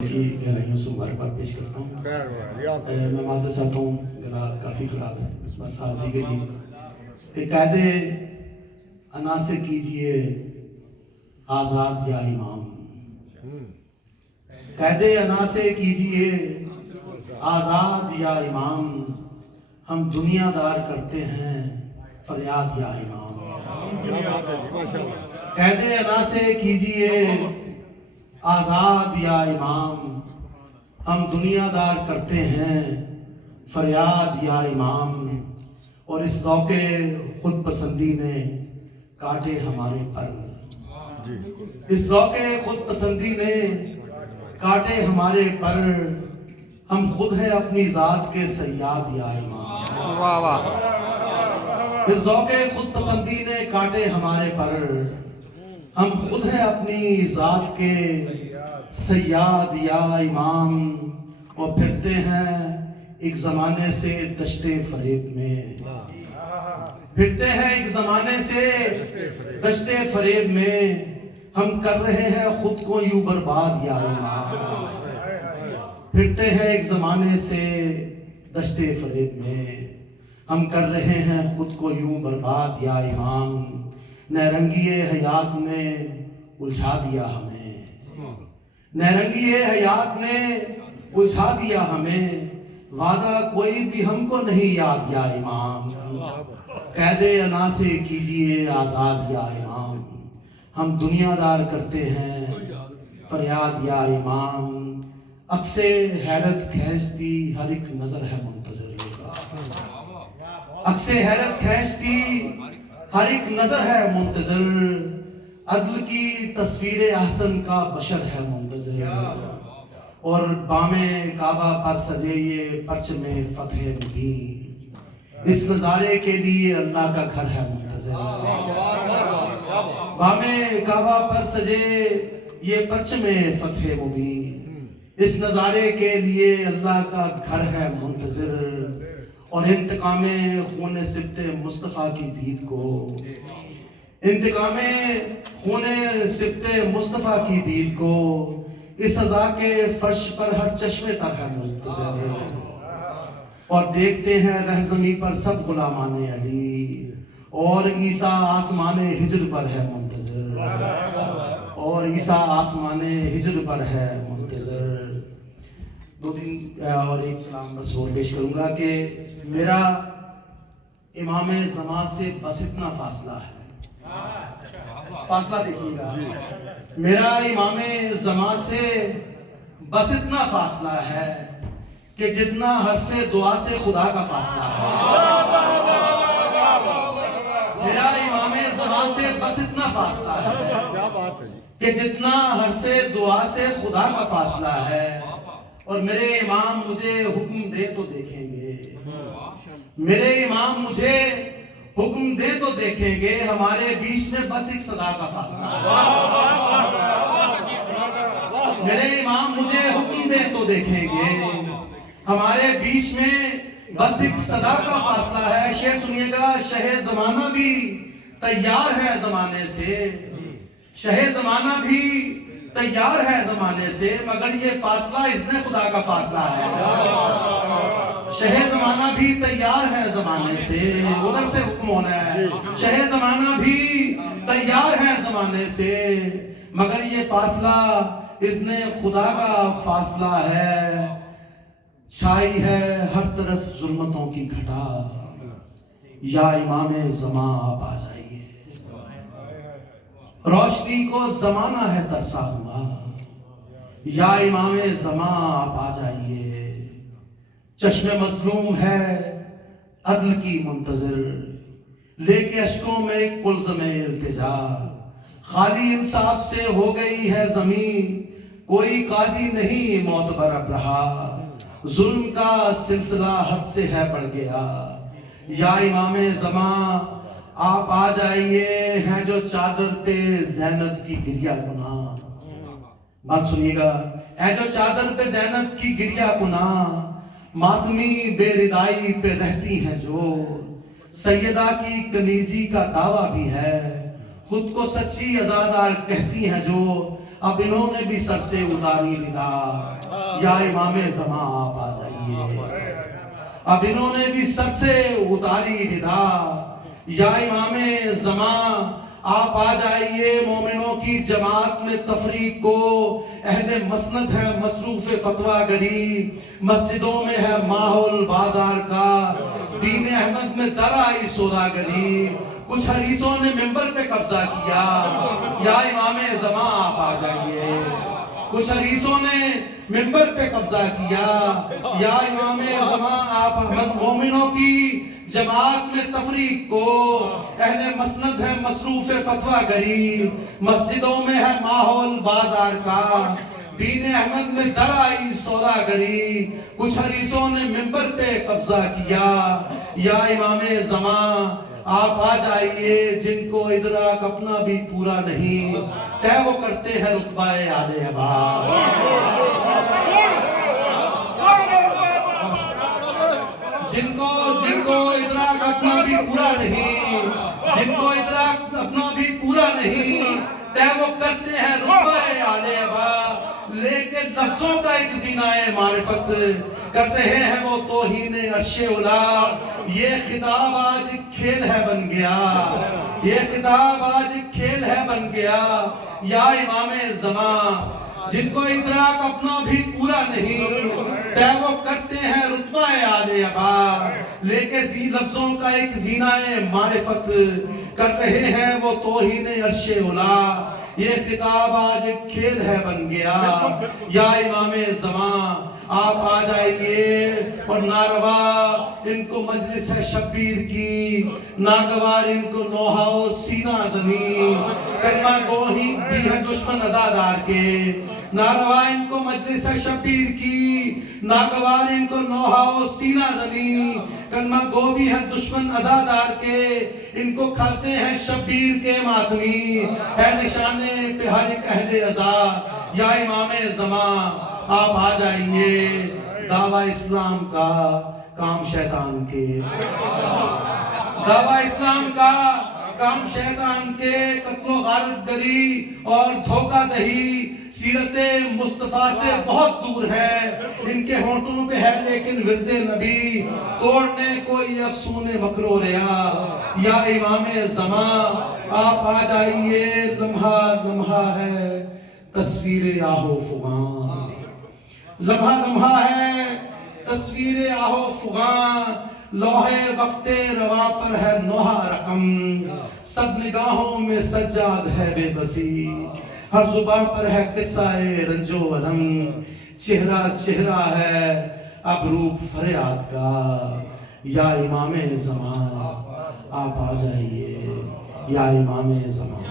کی گہرائیوں سے مبارکباد پیش کرتا ہوں۔ میں معذرت چاہتا ہوں، گلا کافی خراب ہے، اس بات حاضری کے لیے کہ قید انا سے کیجئے آزاد یا امام، قید انا سے کیجئے آزاد یا امام، ہم دنیا دار کرتے ہیں فریاد یا امام۔ قید انا سے کیجئے آزاد یا امام، ہم دنیا دار کرتے ہیں فریاد یا امام، اور اس ذوق خود پسندی نے کاٹے ہمارے پر، اس ذوق خود پسندی نے کاٹے ہمارے پر، ہم خود ہیں اپنی ذات کے صیاد یا امام۔ واہ واہ، اس ذوق خود پسندی نے کاٹے ہمارے پر، ہم خود ہیں اپنی ذات کے صیاد یا امام، اور پھرتے ہیں ایک زمانے سے دشت فریب میں، پھرتے ہیں ایک زمانے سے دشت فریب میں، ہم کر رہے ہیں خود کو یوں برباد یا امام۔ پھرتے ہیں ایک زمانے سے دشت فریب میں، ہم کر رہے ہیں خود کو یوں برباد یا امام، نیرنگی حیات نے الجھا دیا ہمیں، نیرنگی حیات نے الجھا دیا ہمیں، وعدہ کوئی بھی ہم کو نہیں یاد یا امام۔ قید انا سے کیجئے آزاد یا امام، ہم دنیا دار کرتے ہیں فریاد یا امام، عکس حیرت کھینچتی ہر ایک نظر ہے منتظر، عکس حیرت کھینچتی ہر ایک نظر ہے منتظر، عدل کی تصویر احسن کا بشر ہے منتظر، اور بام کعبہ پر سجے یہ پرچم فتح مبین، اس نظارے کے لیے اللہ کا گھر ہے منتظر، بام کعبہ پر سجے یہ پرچم فتح مبین، اس نظارے کے لیے اللہ کا گھر ہے منتظر، اور انتقام خون سبط مصطفیٰ کی دید کو، انتقام خون سبط مصطفیٰ کی دید کو، اس سزا کے فرش پر ہر چشمے تر ہے منتظر، اور دیکھتے ہیں رہزنی پر سب غلامان علی، اور عیسیٰ آسمان ہجر پر ہے منتظر، اور عیسیٰ آسمان ہجر پر ہے منتظر۔ دو تین اور ایک کلام بس اور پیش کروں گا کہ میرا امام زمان سے بس اتنا فاصلہ ہے، فاصلہ دیکھیے گا، میرا امام زمان سے بس اتنا فاصلہ ہے کہ جتنا حرف دعا سے خدا کا فاصلہ ہے، میرا امام زمان سے بس اتنا فاصلہ ہے کہ جتنا حرف دعا سے خدا کا فاصلہ ہے، اور میرے امام مجھے حکم دے تو دیکھیں گے، میرے امام مجھے حکم دے تو دیکھیں گے، ہمارے بیچ میں بس ایک صدا کا فاصلہ ہے، میرے امام مجھے حکم دے تو دیکھیں گے، ہمارے بیچ میں بس ایک صدا کا فاصلہ ہے۔ شعر سنیے گا، شہ زمانہ بھی تیار ہے زمانے سے، شہ زمانہ بھی تیار ہے زمانے سے، مگر یہ فاصلہ اس نے خدا کا فاصلہ ہے، شہ زمانہ بھی تیار ہے زمانے سے، ادھر سے حکم ہونا ہے، شہ زمانہ بھی تیار ہے زمانے سے، مگر یہ فاصلہ اس نے خدا کا فاصلہ ہے، چھائی ہے ہر طرف ظلمتوں کی گھٹا، یا امام زمان آپ آ جائیے، روشنی کو زمانہ ہے ترسا ہوا، یا امام زمان آپ آ جائیے، چشم مظلوم ہے عدل کی منتظر، لے کے اشکوں میں ایک کلزم التجا، خالی انصاف سے ہو گئی ہے زمین، کوئی قاضی نہیں معتبر اب رہا، ظلم کا سلسلہ حد سے ہے بڑھ گیا، یا امام زمان آپ آ جائیے، ہیں جو چادر پہ زینب کی گریہ گناہ، بات سنیے گا، ہیں جو چادر پہ زینب کی گریہ گناہ، ماتمی بے ردائی پہ رہتی ہیں جو، سیدہ کی کنیزی کا دعویٰ بھی ہے، خود کو سچی ازادار کہتی ہیں جو، اب انہوں نے بھی سر سے اتاری ردا، یا امام زمان آپ آ جائیے۔ اب انہوں نے بھی سر سے اتاری ردا، یا امام زمان آپ آ جائیے۔ مومنوں کی جماعت میں تفریق کو اہل مسند ہے مصروف فتویٰ گری، مسجدوں میں ہے ماحول بازار کا، دین احمد میں در آئی سوداگری۔ کچھ حریصوں نے ممبر پہ قبضہ کیا، یا امام زمان آپ آ جائیے۔ کچھ حریصوں نے ممبر پہ قبضہ کیا، یا امام زمان آپ احمد۔ مومنوں کی جماعت میں تفریق کو اہل مسند ہے مصروف فتویٰ گری، مسجدوں میں ہے ماحول بازار کا، دین احمد میں در آئی سوداگری۔ کچھ حریصوں نے ممبر پہ قبضہ کیا، یا امام زمان آپ آ جائیے۔ جن کو ادراک اپنا بھی پورا نہیں، طے وہ کرتے ہیں رتبہ آل احباب۔ جن کو ادراک اپنا بھی پورا نہیں، جن کو ادراک اپنا بھی پورا نہیں، طے وہ کرتے ہیں رتبہ آل احباب۔ لیکن لفظوں کا ایک زینہ معرفت کر رہے ہیں وہ توہین عرش اولا۔ یہ خطاب آج ایک کھیل ہے بن گیا، یہ خطاب آج ایک کھیل ہے بن گیا، یا امام زمان۔ جن کو ادراک اپنا بھی پورا نہیں، طے وہ کرتے ہیں رتبہ آل احباب۔ لیکن لفظوں کا ایک زینہ معرفت کر رہے ہیں وہ توہین عرش اولا۔ یہ خطاب آج ایک کھیل ہے بن گیا، یا امام زمان آپ آ جائیے۔ اور ناروا ان کو مجلس ہے شبیر کی، ناگوار ان کو نوحہ و سینہ زنی، کلمہ گوہی بھی ہے دشمن ازادار کے۔ ناروا ان کو مجلس ہے شبیر کی، ناگوار ان کو نوحہ و سینہ زنی، کلمہ گو بھی ہے دشمن ازادار کے۔ ان کو کھاتے ہیں شبیر کے ماتمی، ہے نشانے پہ ہر ایک اہل ازاد، یا امام زمان آپ آ جائیے۔ دعویٰ اسلام کا کام شیطان کے، دعویٰ اسلام کا کام شیطان کے، قتل و غارت گری اور دھوکہ دہی سیرت مصطفیٰ سے بہت دور ہے۔ ان کے ہونٹوں پہ ہے لیکن ورد نبی، توڑنے کوئی افسون مکر و ریا، یا امام زمان آپ آ جائیے۔ لمحہ لمحہ ہے تصویر آہو فغاں، لمحہ لمحہ ہے تصویر آہو فغاں، لوحے وقت رواں پر ہے نوحہ رقم، سب نگاہوں میں سجاد ہے بے بسی، ہر زبان پر ہے قصہ رنج و الم، چہرہ چہرہ ہے اب روپ فریاد کا، یا امام زمان آپ آ جائیے، یا امام زمان۔